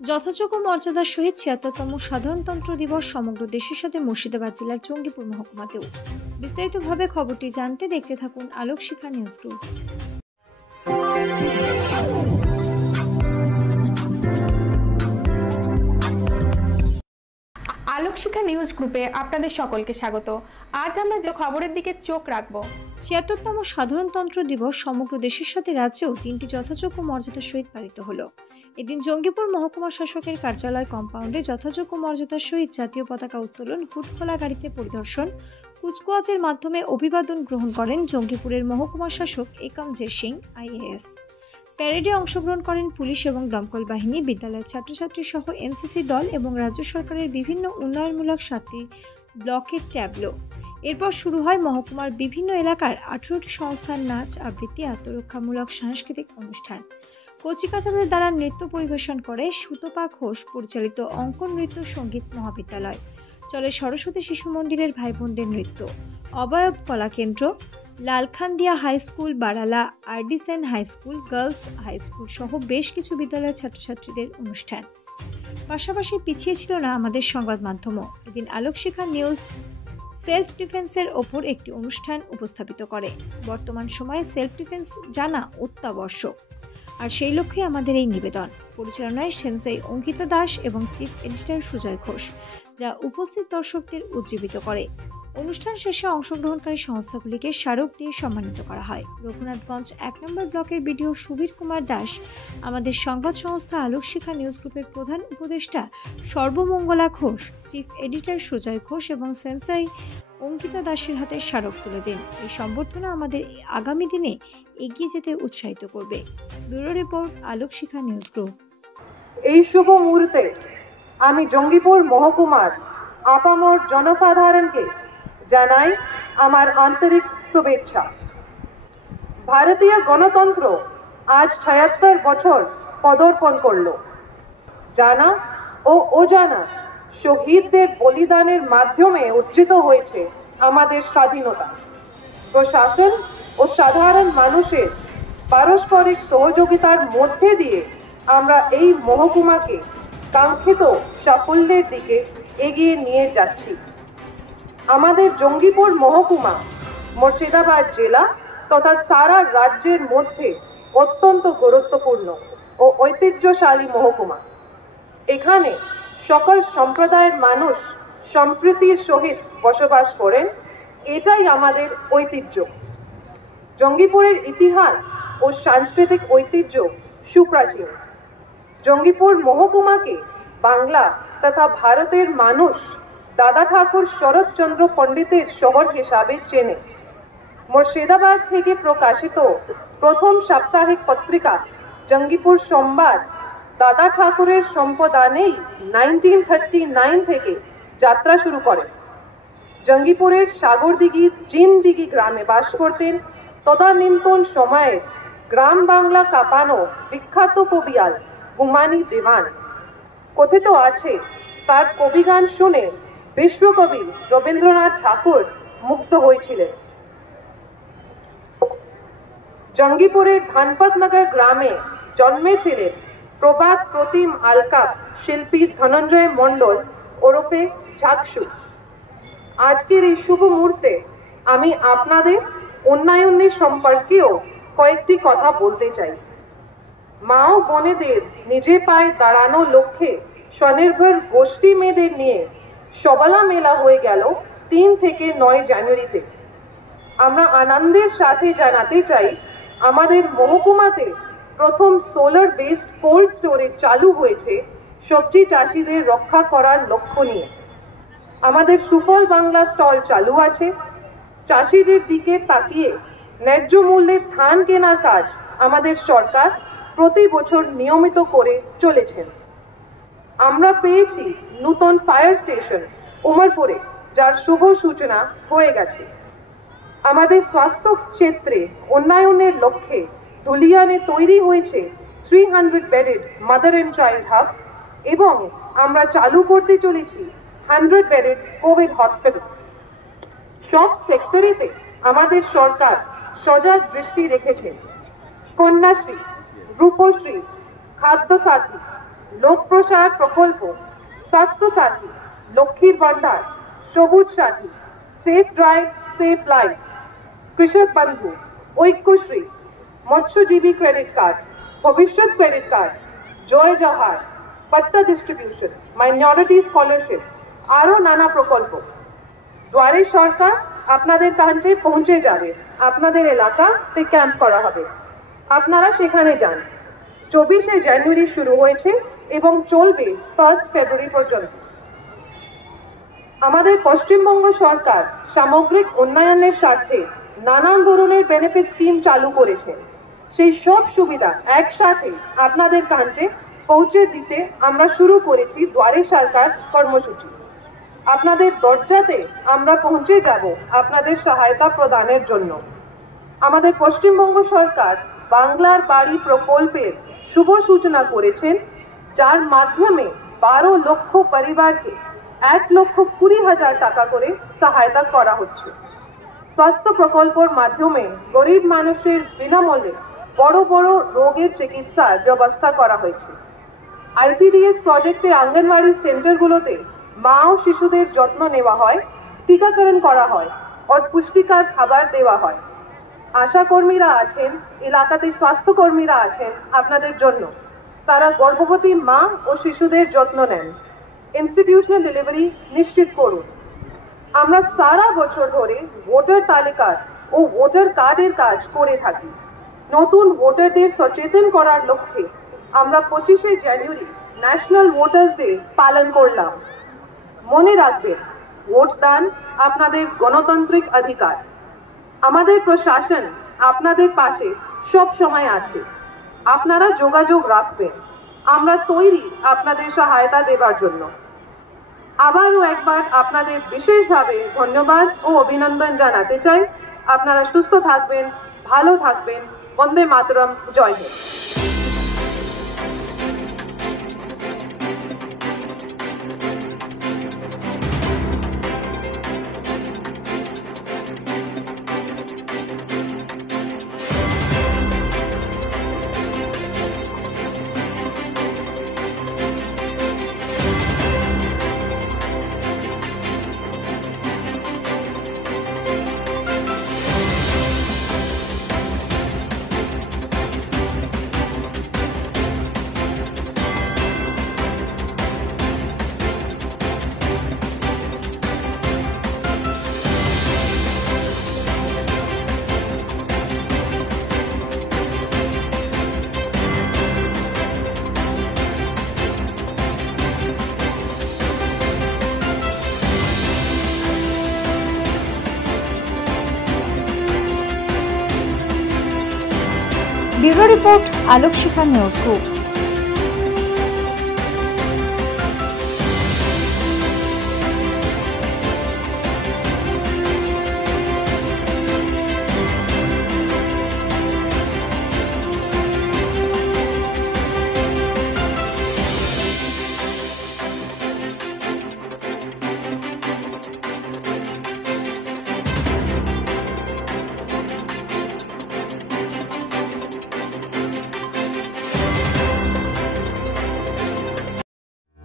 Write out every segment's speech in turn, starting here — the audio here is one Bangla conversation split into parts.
যথাযোগ্য মর্যাদার সহিত ৭৬তম সাধারণতন্ত্র দিবস সমগ্র দেশের সাথে মুর্শিদাবাদ জেলার জঙ্গিপুর মহকুমাতেও। বিস্তারিতভাবে খবরটি জানতে দেখতে থাকুন আলোক শিখা নিউজ গ্রুপ। আলোক শিখা নিউজ গ্রুপে আপনাদের সকলকে স্বাগত। আজ আমরা যে খবরের দিকে চোখ রাখব, ৭৬তম সাধারণতন্ত্র দিবস সমগ্র দেশের সাথে রাজ্যেও তিনটি যথাযোগ্য মর্যাদার সহিত পালিত হলো। এদিন জঙ্গিপুর মহকুমা শাসকের কার্যালয় কম্পাউন্ডে যথাযোগ্য মর্যাদার সহিত জাতীয় পতাকা উত্তোলন, হুডখোলা গাড়িতে পরিদর্শন, কুচকাওয়াজের মাধ্যমে অভিবাদন গ্রহণ করেন জঙ্গিপুরের মহকুমা শাসক একম জে সিং IAS। প্যারেডে অংশগ্রহণ করেন পুলিশ এবং দমকল বাহিনী, বিদ্যালয়ের ছাত্রছাত্রী সহ এনসিসি দল এবং রাজ্য সরকারের বিভিন্ন উন্নয়নমূলক 7টি ব্লকের ট্যাবলো। এরপর শুরু হয় মহকুমার বিভিন্ন এলাকার 18টি সংস্থার নাচ, আবৃত্তি, আত্মরক্ষামূলক সাংস্কৃতিক অনুষ্ঠান। কচিকাচাদের দ্বারা নৃত্য পরিবেশন করে সুতপা ঘোষ পরিচালিত অঙ্কন নৃত্য সঙ্গীত মহাবিদ্যালয়। চলে সরস্বতী শিশু মন্দিরের ভাই বোনদের নৃত্য, অবয়ব কলা কেন্দ্র, Lalkhandiya high school, Barala RD Sen high school, girls high school সহ বেশ কিছু বিদ্যালয়ের ছাত্রছাত্রীদের অনুষ্ঠান। পাশাপাশি পিছিয়ে ছিল না আমাদের সংবাদ মাধ্যমও। এদিন আলোক শিখা নিউজ সেলফ ডিফেন্সের ওপর একটি অনুষ্ঠান উপস্থাপিত করে। বর্তমান সময়ে সেলফ ডিফেন্স জানা অত্যাবশ্যক, আর সেই লক্ষ্যে আমাদের এই নিবেদন। পরিচালনায় সেন্সেই অঙ্কিতা দাস এবং চিফ এডিটর সুজয় ঘোষ, যা উপস্থিত দর্শকদের উজ্জীবিত করে। অনুষ্ঠান শেষে অংশগ্রহণকারী সংস্থাগুলিকে স্মারক দিয়ে সম্মানিত করা হয়। রঘুনাথগঞ্জ 1 নম্বর ব্লকের বিডিও সুবীর কুমার দাস, আমাদের সংবাদ সংস্থা আলোক শিখা নিউজ গ্রুপের প্রধান উপদেষ্টা সর্বমঙ্গলা ঘোষ, চিফ এডিটর সুজয় ঘোষ এবং সেন্সাই অঙ্কিতা দাসের হাতে স্মারক তুলে দেন। এই সম্বর্ধনা আমাদের আগামী দিনে এগিয়ে যেতে উৎসাহিত করবে। ব্যুরো রিপোর্ট, আলোক শিখা নিউজ গ্রুপ। এই শুভ মুহূর্তে আমি জঙ্গিপুর মহকুমার আপামর জনসাধারণকে জানাই আমার আন্তরিক শুভেচ্ছা। ভারতীয় গণতন্ত্র আজ ৭৬ বছর পদার্পণ করল। জানা ও অজানা শহীদদের বলিদানের মাধ্যমে অর্জিত হয়েছে আমাদের স্বাধীনতা। প্রশাসন ও সাধারণ মানুষের পারস্পরিক সহযোগিতার মধ্যে দিয়ে আমরা এই মহকুমাকে কাঙ্ক্ষিত সাফল্যের দিকে এগিয়ে নিয়ে যাচ্ছি। আমাদের জঙ্গিপুর মহকুমা মুর্শিদাবাদ জেলা তথা সারা রাজ্যের মধ্যে অত্যন্ত গুরুত্বপূর্ণ ও ঐতিহ্যশালী মহকুমা। এখানে সকল সম্প্রদায়ের মানুষ সম্প্রীতির সহিত বসবাস করেন, এটাই আমাদের ঐতিহ্য। জঙ্গিপুরের ইতিহাস ও সাংস্কৃতিক ঐতিহ্য সুপ্রাচীন। জঙ্গিপুর মহকুমাকে বাংলা তথা ভারতের মানুষ দাদা ঠাকুর শরৎচন্দ্র পণ্ডিতের শহর হিসাবে চেনে। মুর্শিদাবাদ থেকে প্রকাশিত প্রথম সাপ্তাহিক পত্রিকা জঙ্গিপুর সংবাদ দাদা ঠাকুরের সম্পাদনায় 1939 থেকে যাত্রা শুরু করে। জঙ্গিপুরের সাগরদিঘির জিনদিঘি গ্রামে বাস করতেন তদানীন্তন সময়ে গ্রাম বাংলা কাঁপানো বিখ্যাত কবিয়াল গুমানি দেওয়ান। কথিত আছে তার কবিগান শুনে বিশ্বকবি রবীন্দ্রনাথ ঠাকুর মুগ্ধ হয়েছিলেন। জঙ্গিপুরের ধানপতনগর গ্রামে জন্মেছিলেন প্রবাদ প্রতিম আলকাপ শিল্পী ধনঞ্জয় মণ্ডল ওরফে ঝাকসু। আজকের এই শুভ মুহূর্তে আমি আপনাদের উন্নয়নের সম্পর্কেও কয়েকটি কথা বলতে চাই। মা ও বোনেদের নিজে পায়ে দাঁড়ানোর লক্ষ্যে স্বনির্ভর গোষ্ঠী মেয়েদের নিয়ে সবালা মেলা হয়ে গেল 3 থেকে 9 জানুয়ারিতে। আমরা আনন্দের সাথে জানাতে চাই আমাদের মহকুমাতে প্রথম সোলার বেসড কোল্ড স্টোরেজ চালু হয়েছে সবজি চাষিদের রক্ষা করার লক্ষ্য নিয়ে। আমাদের সুফল বাংলা স্টল চালু আছে। চাষিদের দিকে তাকিয়ে ন্যায্য মূল্যে ধান কেনার কাজ আমাদের সরকার প্রতি বছর নিয়মিত করে চলেছেন। আমরা পেয়েছি নতুন ফায়ার স্টেশন উমরপুরে, যার শুভ সূচনা হয়ে গেছে। আমাদের স্বাস্থ্য ক্ষেত্রে উন্নয়নের লক্ষ্যে ধুলিয়ানে তৈরি হয়েছে 300 bedded mother and child hub এবং আমরা চালু করতে চলেছি 100 বেডেড কোভিড হসপিটাল। সব সেক্টরেতে আমাদের সরকার সজাগ দৃষ্টি রেখেছে। কন্যাশ্রী, রূপশ্রী, খাদ্য সাথী, লোক প্রসার প্রকল্প, স্বাস্থ্য সাথী, লক্ষ্মীর ভান্ডার, সবুজ সাথী, সেফ ড্রাইভ সেফ লাইফ, কৃষক বন্ধু, ঐক্যশ্রী, মৎস্যজীবী ক্রেডিট কার্ড, ভবিষ্যৎ ক্রেডিট কার্ড, জয় জওহার, পাট্টা ডিস্ট্রিবিউশন, মাইনরিটি স্কলারশিপ, আরো নানা প্রকল্প। দুয়ারে সরকার আপনাদের কাছে পৌঁছে যাবে, আপনাদের এলাকাতে ক্যাম্প করা হবে, আপনারা সেখানে যান। 24শে জানুয়ারি শুরু হয়েছে এবং চলবে 1 ফেব্রুয়ারি পর্যন্ত। আমাদের পশ্চিমবঙ্গ সরকার সামগ্রিক উন্নয়নের স্বার্থে নানান ধরনের বেনিফিট স্কিম চালু করেছে। সেই সব সুবিধা একসাথে আপনাদের কাছে পৌঁছে দিতে আমরা শুরু করেছি দুয়ারে সরকার কর্মসূচি। আপনাদের দরজাতে আমরা পৌঁছে যাব আপনাদের সহায়তা প্রদানের জন্য। আমাদের পশ্চিমবঙ্গ সরকার বাংলার বাড়ি প্রকল্পের শুভ সূচনা করেছেন, যার মাধ্যমে 12 লক্ষ পরিবারকে 1,20,000 টাকা করে সহায়তা করা হচ্ছে। স্বাস্থ্য প্রকল্পের মাধ্যমে গরিব মানুষের বিনামূল্যে বড় বড় রোগের চিকিৎসার ব্যবস্থা করা হয়েছে। ICDS প্রজেক্টে অঙ্গনওয়াড়ি সেন্টারগুলোতে মা ও শিশুদের যত্ন নেওয়া হয়, টিকাকরণ করা হয় ও পুষ্টিকর খাবার দেওয়া হয়। আশা কর্মীরা আছেন, এলাকাতে স্বাস্থ্যকর্মীরা আছেন আপনাদের জন্য। তারা গর্ভবতী মা ও শিশুদের যত্ন নেন। ইনস্টিটিউশনাল ডেলিভারি নিশ্চিত করুন। আমরা সারা বছর ধরে ভোটার তালিকা ও ভোটার কার্ডের কাজ করে থাকি। নতুন ভোটারদের সচেতন করার লক্ষ্যে আমরা 25শে জানুয়ারি ন্যাশনাল ভোটার্স ডে পালন করলাম। মনে রাখবেন, ভোট দান আপনাদের গণতান্ত্রিক অধিকার। আমাদের প্রশাসন আপনাদের পাশে সব সময় আছে। আপনারা যোগাযোগ রাখবেন, আমরা তৈরি আপনাদের সহায়তা দেবার জন্য। আবারও একবার আপনাদের বিশেষভাবে ধন্যবাদ ও অভিনন্দন জানাতে চাই। আপনারা সুস্থ থাকবেন, ভালো থাকবেন। বন্দে মাতরম, জয় হিন্দ। ব্যুরো রিপোর্ট, আলোক শিখা নিউজ গ্রুপ।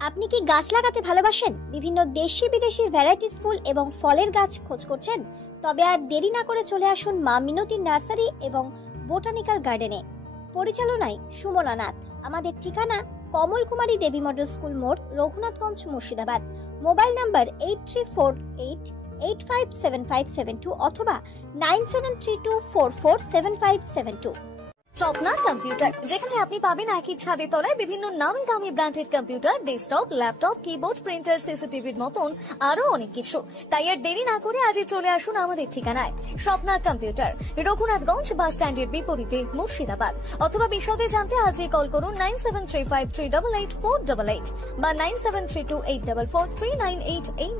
আপনি কি গাছ লাগাতে ভালোবাসেন? বিভিন্ন দেশি বিদেশি ভ্যারাইটিস ফুল এবং ফলের গাছ খোঁজ করছেন? তবে আর দেরি না করে চলে আসুন মা মিনতি নার্সারি এবং বোটানিক্যাল গার্ডেনে। পরিচালনায় সুমনা নাথ। আমাদের ঠিকানা কমল কুমারী দেবী মডেল স্কুল মোড়, রঘুনাথগঞ্জ, মুর্শিদাবাদ। মোবাইল নাম্বার 8348857572 অথবা 9732447572। স্বপ্না কম্পিউটার, যেখানে আপনি পাবেন একই ছাদের তলায় বিভিন্ন নামি দামি branded computer, desktop, laptop, keyboard, printer, সিসিটিভির মতন আরো অনেক কিছু। তাই আর দেরি না করে আজই চলে আসুন আমাদের ঠিকানায়। স্বপ্না কম্পিউটার, রঘুনাথগঞ্জ বাস স্ট্যান্ডের বিপরীতে, মুর্শিদাবাদ। অথবা বিশদে জানতে আজই কল করুন 9735388488 বা 9732844398 এই